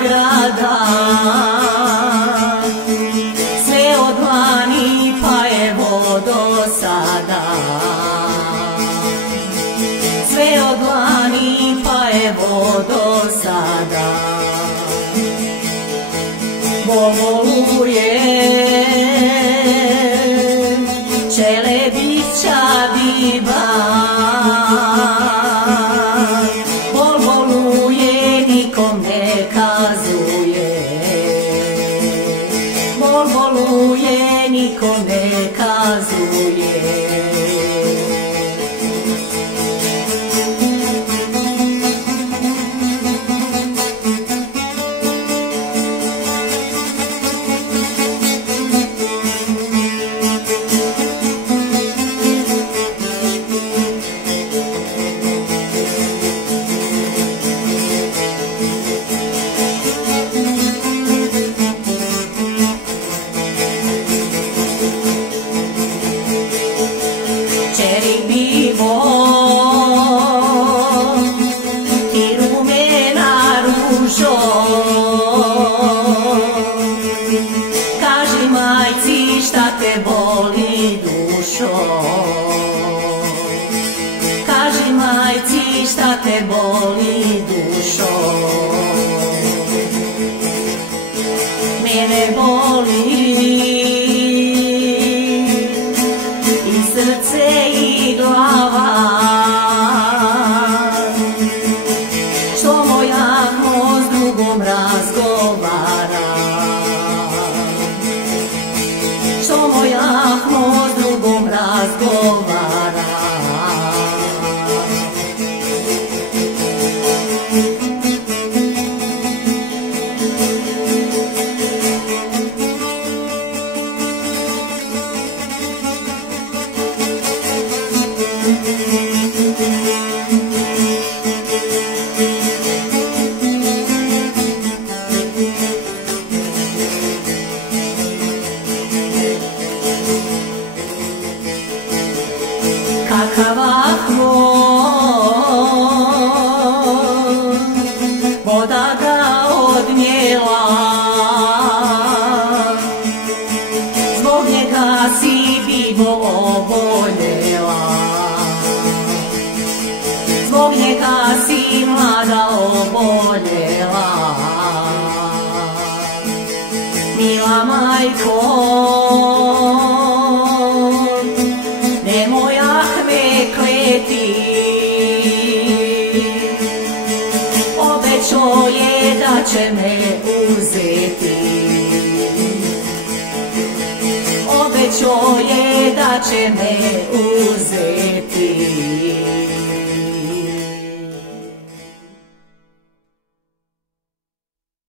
nagrada, sve od lani pa evo do sada, sve od lani pa evo do sada. Voluje Čelebića biba, voluje nikom ne kazuje, voluje nikom ne kazuje. Čeri bivo, ti rumena ružo, kaži majci šta te boli dušo, kaži majci šta te boli dušo. Mene boli srce i glava, što moja mo s drugom razgovara, što moja mo s drugom razgovara. Kakava hron, voda ga odnijela, zbog njega si bibo oboljela, zbog njega si mlada oboljela. Mila majko, nemoj me kleti, obećo je da će me uzeti, obećo je da će me uzeti.